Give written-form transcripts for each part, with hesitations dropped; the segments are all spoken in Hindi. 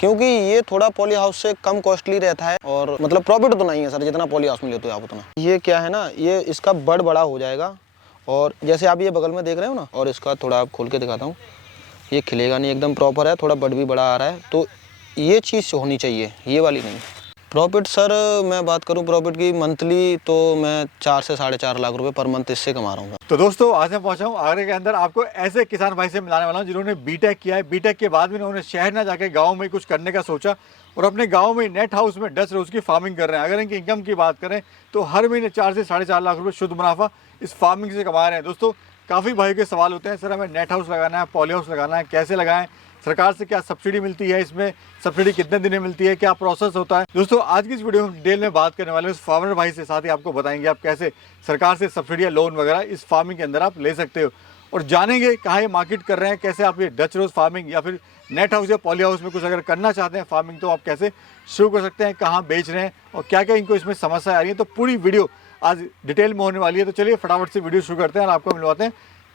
क्योंकि ये थोड़ा पॉली हाउस से कम कॉस्टली रहता है और मतलब प्रॉफिट तो नहीं है सर, जितना पॉली हाउस में लेते हो आप उतना। ये क्या है ना, ये इसका बड़ बड़ा हो जाएगा और जैसे आप ये बगल में देख रहे हो ना, और इसका थोड़ा आप खोल के दिखाता हूँ, ये खिलेगा नहीं, एकदम प्रॉपर है, थोड़ा बड़ भी बड़ा आ रहा है, तो ये चीज़ होनी चाहिए, ये वाली नहीं। प्रॉफिट सर मैं बात करूं प्रॉफिट की मंथली, तो मैं 4 से 4.5 लाख रुपए पर मंथ इससे कमा रहा हूँ। तो दोस्तों आज मैं पहुंचा हूँ आगरा के अंदर, आपको ऐसे किसान भाई से मिलाने वाला हूँ जिन्होंने बीटेक किया है। बीटेक के बाद भी उन्होंने शहर ना जाके गाँव में कुछ करने का सोचा और अपने गाँव में नेट हाउस में डच रोज की फार्मिंग कर रहे हैं। अगर इनकी इनकम की बात करें तो हर महीने 4 से 4.5 लाख रुपये शुद्ध मुनाफा इस फार्मिंग से कमा रहे हैं। दोस्तों काफ़ी भाई के सवाल होते हैं, सर हमें नेट हाउस लगाना है, पॉली हाउस लगाना है, कैसे लगाएं, सरकार से क्या सब्सिडी मिलती है, इसमें सब्सिडी कितने दिन में मिलती है, क्या प्रोसेस होता है। दोस्तों आज की इस वीडियो में डिटेल में बात करने वाले हैं इस फार्मर भाई से, साथ ही आपको बताएंगे आप कैसे सरकार से सब्सिडी या लोन वगैरह इस फार्मिंग के अंदर आप ले सकते हो और जानेंगे कहाँ ये मार्केट कर रहे हैं, कैसे आप ये डच रोज फार्मिंग या फिर नेट हाउस या पॉली हाउस में कुछ अगर करना चाहते हैं फार्मिंग तो आप कैसे शुरू कर सकते हैं, कहाँ बेच रहे हैं और क्या क्या इनको इसमें समस्या आ रही है। तो पूरी वीडियो आज डिटेल में होने वाली है। तो चलिए फटाफट से वीडियो शुरू करते हैं और आपको मिलवाते हैं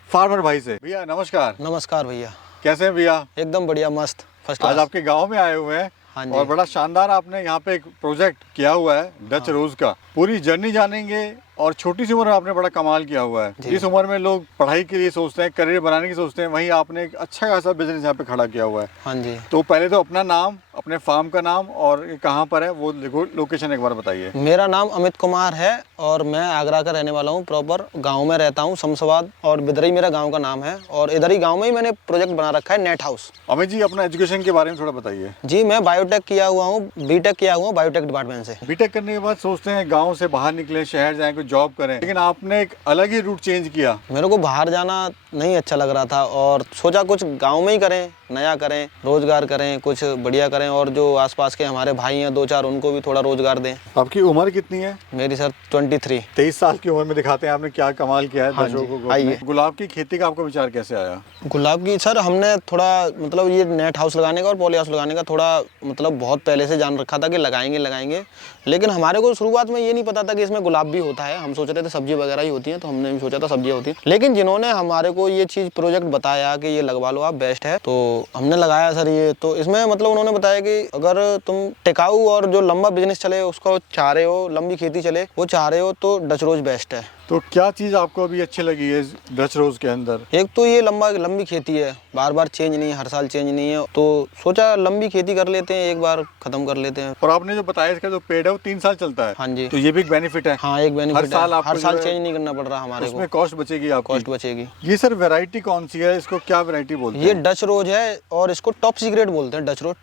फार्मर भाई से। भैया नमस्कार। नमस्कार भैया। कैसे हैं भैया? एकदम बढ़िया, मस्त, फर्स्ट क्लास। आज आपके गांव में आए हुए हैं। हाँ जी। और बड़ा शानदार आपने यहाँ पे एक प्रोजेक्ट किया हुआ है डच रोज का। पूरी जर्नी जानेंगे और छोटी सी उम्र में आपने बड़ा कमाल किया हुआ है। जिस उम्र में लोग पढ़ाई के लिए सोचते हैं, करियर बनाने की सोचते हैं, वहीं आपने एक अच्छा खासा बिजनेस यहाँ पे खड़ा किया हुआ है। हाँ जी। तो पहले तो अपना नाम, अपने फार्म का नाम और ये कहाँ पर है वो लोकेशन एक बार बताइए। मेरा नाम अमित कुमार है और मैं आगरा का रहने वाला हूँ, प्रॉपर गांव में रहता हूँ, शमशाबाद और बिदरई मेरा गांव का नाम है और इधर ही गांव में ही मैंने प्रोजेक्ट बना रखा है नेट हाउस। अमित जी अपना एजुकेशन के बारे में थोड़ा बताइए। जी मैं बायोटेक किया हुआ हूँ, बीटेक किया हुआ हूँ बायोटेक डिपार्टमेंट से। बीटेक करने के बाद सोचते हैं गाँव से बाहर निकले, शहर जाए, कोई जॉब करें, लेकिन आपने एक अलग ही रूट चेंज किया। मेरे को बाहर जाना नहीं अच्छा लग रहा था और सोचा कुछ गांव में ही करें, नया करें, रोजगार करें, कुछ बढ़िया करें और जो आसपास के हमारे भाई हैं 2-4 उनको भी थोड़ा रोजगार दें। आपकी उम्र कितनी है? मेरी सर 23। 23 साल की उम्र में दिखाते हैं आपने क्या कमाल किया है। हाँ दर्शकों को आइए। गुलाब की खेती का आपको विचार कैसे आया? गुलाब की सर हमने थोड़ा मतलब ये नेट हाउस लगाने का और पॉली हाउस लगाने का थोड़ा मतलब बहुत पहले से जान रखा था कि लगाएंगे, लेकिन हमारे को शुरुआत में ये नहीं पता था कि इसमें गुलाब भी होता है। हम सोच रहे थे सब्जी वगैरह ही होती है, तो हमने भी सोचा था सब्जियाँ होती हैं, लेकिन जिन्होंने हमारे को ये चीज़ प्रोजेक्ट बताया कि ये लगवा लो आप, बेस्ट है, तो हमने लगाया सर ये। तो इसमें मतलब उन्होंने बताया कि अगर तुम टिकाऊ और जो लंबा बिजनेस चले उसको चाह रहे हो, लंबी खेती चले वो चाह रहे हो, तो डच रोज बेस्ट है। तो क्या चीज़ आपको अभी अच्छी लगी है डच रोज के अंदर? एक तो ये लंबी खेती है, बार बार चेंज नहीं है, हर साल चेंज नहीं है, तो सोचा लंबी खेती कर लेते हैं, एक बार खत्म कर लेते हैं। और आपने जो बताया इसका जो पेड़ है वो 3 साल चलता है। हाँ जी। तो ये भी एक बेनिफिट है। हाँ एक बेनिफिट है, हर साल जो है चेंज नहीं करना पड़ रहा हमारे को, उसमें कॉस्ट बचेगी आपकी। कॉस्ट बचेगी। ये सर वैरायटी कौन सी है, इसको क्या वैरायटी बोलते हैं? ये डच रोज है और इसको टॉप सीक्रेट बोलते हैं, डच रोज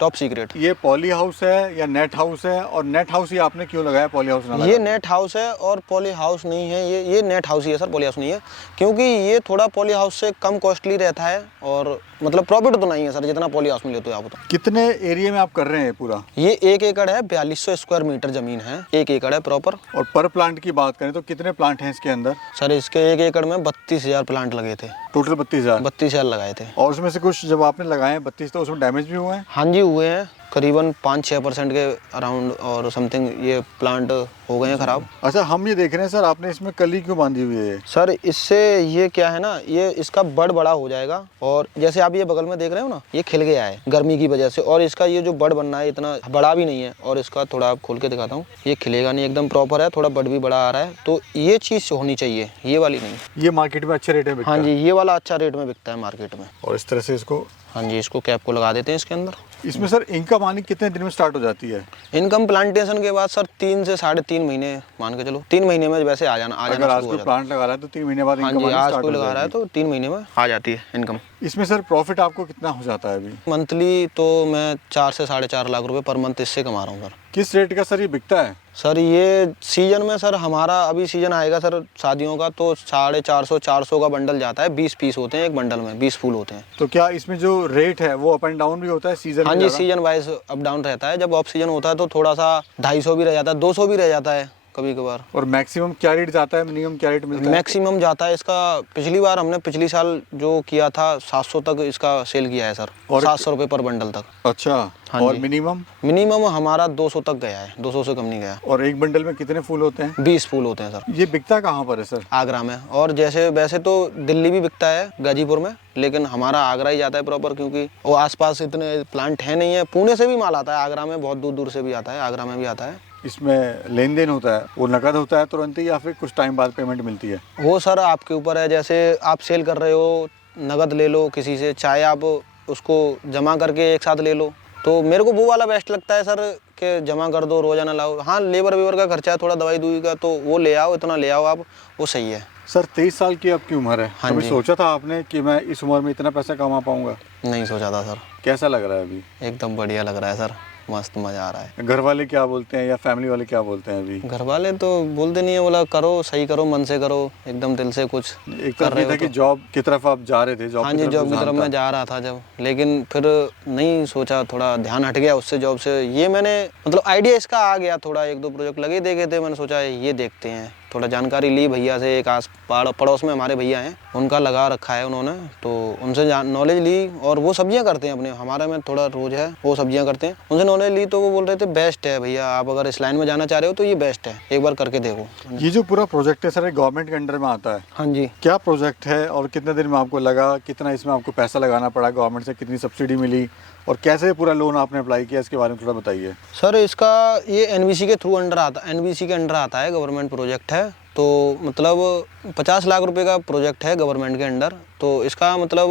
टॉप सीक्रेट। ये पॉली हाउस है या नेट हाउस है? और नेट हाउस ही आपने क्यों लगाया, पॉली हाउस ना लगाया? ये नेट हाउस है और पॉली हाउस नहीं है, ये नेट हाउस ही है सर, पॉली हाउस नहीं है, क्योंकि ये थोड़ा पॉली हाउस से कम कॉस्टली रहता है और मतलब प्रॉफिट तो नहीं है सर, जितना पॉली हाउस में लेते हो आप उतना। कितने एरिया में आप कर रहे हैं पूरा? ये 1 एकड़ है, 4200 स्क्वायर मीटर जमीन है, 1 एकड़ है प्रॉपर। और पर प्लांट की बात करें तो कितने प्लांट हैं इसके अंदर? सर इसके 1 एकड़ में 32,000 प्लांट लगे थे। टोटल 32,000? 32,000 लगाए थे। और उसमें से कुछ जब आपने लगाए 32 तो उसमें डैमेज भी हुए हैं? हाँ जी हुए हैं, करीबन 5-6% के अराउंड और समथिंग ये प्लांट हो गए हैं खराब। अच्छा हम ये देख रहे हैं सर आपने इसमें कली क्यों बांधी हुई है? सर इससे ये क्या है ना, ये इसका बड़ बड़ा हो जाएगा और जैसे आप ये बगल में देख रहे हो ना, ये खिल गया है गर्मी की वजह से, और इसका ये जो बड़ बनना है इतना बड़ा भी नहीं है, और इसका थोड़ा आप खोल के दिखाता हूँ, ये खिलेगा नहीं, एकदम प्रॉपर है, थोड़ा बड़ भी बड़ा आ रहा है, तो ये चीज़ होनी चाहिए, ये वाली नहीं। ये मार्केट में अच्छे रेट में बिकता है? हाँ जी ये वाला अच्छा रेट में बिकता है मार्केट में। और इस तरह से इसको, हाँ जी इसको कैप को लगा देते हैं इसके अंदर। इसमें सर इनकम आनी कितने दिन में स्टार्ट हो जाती है? इनकम प्लांटेशन के बाद सर 3 से 3.5 महीने मान के चलो, 3 महीने में वैसे आ जाना अगर आज कोई प्लांट लगा रहा है तो 3 महीने बाद हाँ इनकम जी, आनी आज स्टार्ट कोई हो लगा रहा है जाएगी। तो 3 महीने में आ जाती है इनकम। इसमें सर प्रॉफिट आपको कितना हो जाता है अभी? मंथली तो मैं 4 से 4.5 लाख रुपए पर मंथ इससे कमा रहा हूँ सर। किस रेट का सर ये बिकता है? सर ये सीजन में सर हमारा अभी सीजन आएगा सर शादियों का, तो 450 का बंडल जाता है, 20 पीस होते हैं एक बंडल में, 20 फूल होते हैं। तो क्या इसमें जो रेट है वो अप एंड डाउन भी होता है सीजन? हाँ जी सीजन वाइज अप डाउन रहता है, जब ऑफ सीजन होता है तो थोड़ा सा 250 भी रह जाता है, 200 भी रह जाता है कभी कभार। और मैक्सिमम क्या रेट जाता है, मिनिमम क्या रेट मिलता है? मैक्सिमम जाता है इसका, पिछली बार हमने पिछली साल जो किया था 700 तक इसका सेल किया है सर, और 700 रुपये पर बंडल तक। अच्छा। हाँ और जी। मिनिमम? मिनिमम हमारा 200 तक गया है, 200 से कम नहीं गया। और एक बंडल में कितने फूल होते हैं? 20 फूल होते हैं सर। ये बिकता कहाँ पर है सर? आगरा में। और जैसे वैसे तो दिल्ली भी बिकता है, गाजीपुर में, लेकिन हमारा आगरा ही जाता है प्रॉपर, क्योंकि वो आसपास इतने प्लांट है नहीं है। पुणे से भी माल आता है आगरा में, बहुत दूर दूर से भी आता है, आगरा में भी आता है। इसमें लेन देन होता है, वो नकद होता है तुरंत ही या फिर कुछ टाइम बाद पेमेंट मिलती है? वो सर आपके ऊपर है, जैसे आप सेल कर रहे हो, नगद ले लो किसी से, चाहे आप उसको जमा करके एक साथ ले लो। तो मेरे को वो वाला बेस्ट लगता है सर, कि जमा कर दो, रोजाना लाओ। हाँ, लेबर वेबर का खर्चा है, थोड़ा दवाई दुई का, तो वो ले आओ, इतना ले आओ आप, वो सही है। सर 23 साल की आपकी उम्र है, हाँ कभी जी। सोचा था आपने कि मैं इस उम्र में इतना पैसा कमा पाऊंगा? नहीं सोचा था सर। कैसा लग रहा है अभी? एकदम बढ़िया लग रहा है सर, मस्त मज़ा आ रहा है। घर वाले क्या बोलते हैं या फैमिली वाले क्या बोलते हैं अभी? घर वाले तो बोलते नहीं है, बोला करो, सही करो, मन से करो, एकदम दिल से कुछ एक कर तरफ रहे ये था हो कि तो। जॉब की तरफ आप जा रहे थे, जॉब हाँ की जी, तरफ जॉब की रुझान तरफ था। मैं जा रहा था जब, लेकिन फिर नहीं सोचा, थोड़ा ध्यान हट गया उससे, जॉब से। ये मैंने मतलब आइडिया इसका आ गया, थोड़ा एक दो प्रोजेक्ट लगे देखे थे, मैंने सोचा ये देखते हैं, थोड़ा जानकारी ली भैया से। एक आस पड़ोस में हमारे भैया हैं, उनका लगा रखा है उन्होंने, तो उनसे नॉलेज ली। और वो सब्जियां करते हैं अपने, हमारे में थोड़ा रोज है, वो सब्जियां करते हैं, उनसे नॉलेज ली। तो वो बोल रहे थे बेस्ट है भैया, आप अगर इस लाइन में जाना चाह रहे हो तो ये बेस्ट है, एक बार करके देखो। ये जो पूरा प्रोजेक्ट है सर, गवर्नमेंट के अंडर में आता है? हाँ जी। क्या प्रोजेक्ट है और कितने दिन में आपको लगा, कितना इसमें आपको पैसा लगाना पड़ा, गवर्नमेंट से कितनी सब्सिडी मिली और कैसे पूरा लोन आपने अप्लाई किया, इसके बारे में थोड़ा बताइए। सर इसका ये एनबीसी के थ्रू अंडर आता, एनबीसी के अंडर आता है, गवर्नमेंट प्रोजेक्ट है। तो मतलब 50 लाख रुपए का प्रोजेक्ट है गवर्नमेंट के अंडर। तो इसका मतलब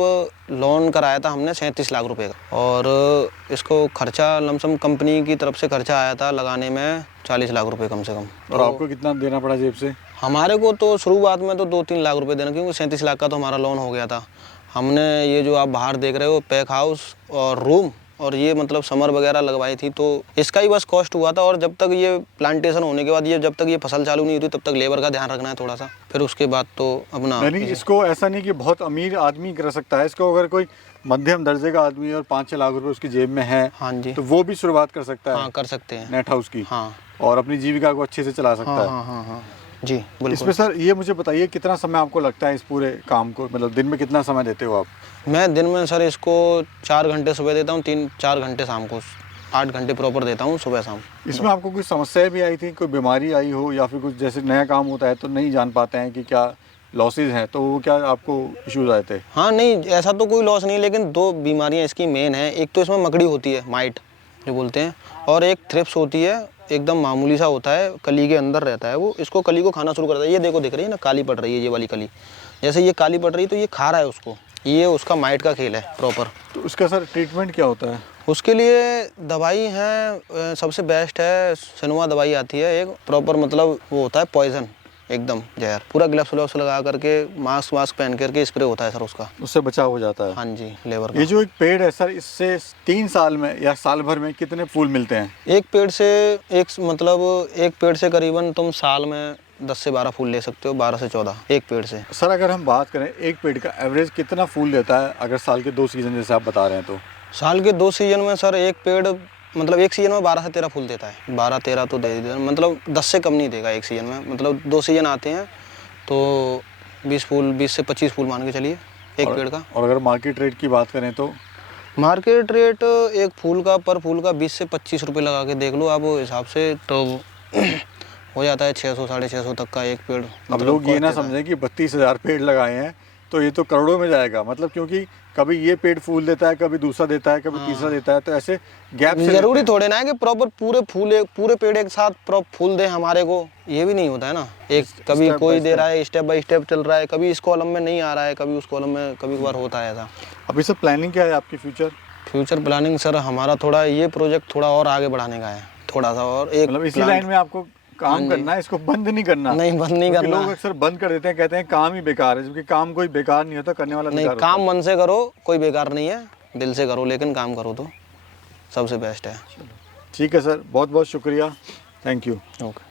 लोन कराया था हमने 37 लाख रुपए का, और इसको खर्चा लमसम कंपनी की तरफ से खर्चा आया था लगाने में 40 लाख रुपए कम से कम। और आपको कितना देना पड़ा जेब से? हमारे को तो शुरुआत में तो 2-3 लाख रुपए देना, क्योंकि 37 लाख का तो हमारा लोन हो गया था। हमने ये जो आप बाहर देख रहे हो पैक हाउस और रूम, और ये मतलब समर वगैरह लगवाई थी, तो इसका ही बस कॉस्ट हुआ था। और जब तक ये प्लांटेशन होने के बाद, ये जब तक ये फसल चालू नहीं होती, तब तक लेबर का ध्यान रखना है थोड़ा सा, फिर उसके बाद तो अपना। यानी इसको ऐसा नहीं कि बहुत अमीर आदमी कर सकता है, इसको अगर कोई मध्यम दर्जे का आदमी और 5-6 लाख रुपए उसकी जेब में है, हाँ जी, तो वो भी शुरुआत कर सकता है। हाँ कर सकते हैं। नेट हाउस की। हाँ और अपनी जीविका को अच्छे से चला सकता हाँ है। हाँ हाँ हाँ जी बिल्कुल। इसमें सर ये मुझे बताइए, कितना समय आपको लगता है इस पूरे काम को, मतलब दिन में कितना समय देते हो आप? मैं दिन में सर इसको 4 घंटे सुबह देता हूँ, 3-4 घंटे शाम को, 8 घंटे प्रॉपर देता हूँ सुबह शाम। इसमें आपको कोई समस्याएं भी आई थी, कोई बीमारी आई हो, या फिर कुछ जैसे नया काम होता है तो नहीं जान पाते हैं कि क्या लॉसेज हैं, तो वो क्या आपको इश्यूज आए थे? हाँ नहीं, ऐसा तो कोई लॉस नहीं, लेकिन 2 बीमारियाँ इसकी मेन है। एक तो इसमें मकड़ी होती है, माइट जो बोलते हैं, और एक थ्रिप्स होती है, एकदम मामूली सा होता है, कली के अंदर रहता है वो। इसको कली को खाना शुरू करता है। ये देखो, दिख रही है ना, काली पड़ रही है ये वाली कली, जैसे ये काली पड़ रही है तो ये खा रहा है उसको, ये उसका माइट का खेल है प्रॉपर। तो उसका सर ट्रीटमेंट क्या होता है? उसके लिए दवाई है, सबसे बेस्ट है सिनुआ दवाई आती है एक प्रॉपर, मतलब वो होता है पॉइजन, एकदम जहर। पूरा ग्लव्स व्लव्स लगा करके, मास्क वास्क पहन करके स्प्रे होता है सर उसका, उससे बचाव हो जाता है। हाँ जी, लेबर का। ये जो एक पेड़ है सर, इससे 3 साल में या साल भर में कितने फूल मिलते हैं? एक पेड़ से एक पेड़ से करीबन तुम साल में 10 से 12 फूल ले सकते हो, 12 से 14 एक पेड़ से। सर अगर हम बात करें एक पेड़ का एवरेज कितना फूल देता है, अगर साल के 2 सीजन जैसे आप बता रहे हैं तो? साल के 2 सीजन में सर एक पेड़ मतलब एक सीजन में 12 से 13 फूल देता है। 12-13 तो दे देता है, मतलब 10 से कम नहीं देगा एक सीजन में। मतलब 2 सीजन आते हैं तो 20 से 25 फूल मान के चलिए एक पेड़ का। और अगर मार्केट रेट की बात करें तो? मार्केट रेट एक फूल का, पर फूल का 20 से 25 रुपये लगा के देख लो आप हिसाब से, तो हो जाता है 600-650 तक का एक पेड़। अब मतलब लोग ये ना देता है। समझें कि 32,000 पेड़ लगाए हैं तो ये तो करोड़ों में जाएगा, मतलब क्योंकि कभी ये पेड़ फूल देता है, कभी दूसरा देता है, कभी तीसरा देता है, तो ऐसे गैप से जरूरी थोड़े ना है कि प्रॉपर पूरे पेड़ एक साथ प्रॉपर फूल दे हमारे को, ये भी नहीं होता है ना। एक कभी कोई दे रहा है, स्टेप बाय स्टेप चल रहा है, कभी इस कॉलम में नहीं आ रहा है, कभी उस कॉलम में, कभी बार होता है ऐसा। अभी सर प्लानिंग क्या है आपकी फ्यूचर प्लानिंग सर हमारा थोड़ा ये प्रोजेक्ट थोड़ा और आगे बढ़ाने का है, थोड़ा सा और एक मतलब इसी लाइन में आपको काम करना है, इसको बंद नहीं करना? नहीं, बंद नहीं करना। लोग अक्सर बंद कर देते हैं, कहते हैं काम ही बेकार है, जबकि काम कोई बेकार नहीं होता, करने वाला नहीं, बेकार होता है। काम मन से करो, कोई बेकार नहीं है, दिल से करो, लेकिन काम करो तो सबसे बेस्ट है। ठीक है सर, बहुत बहुत शुक्रिया, थैंक यू। ओके।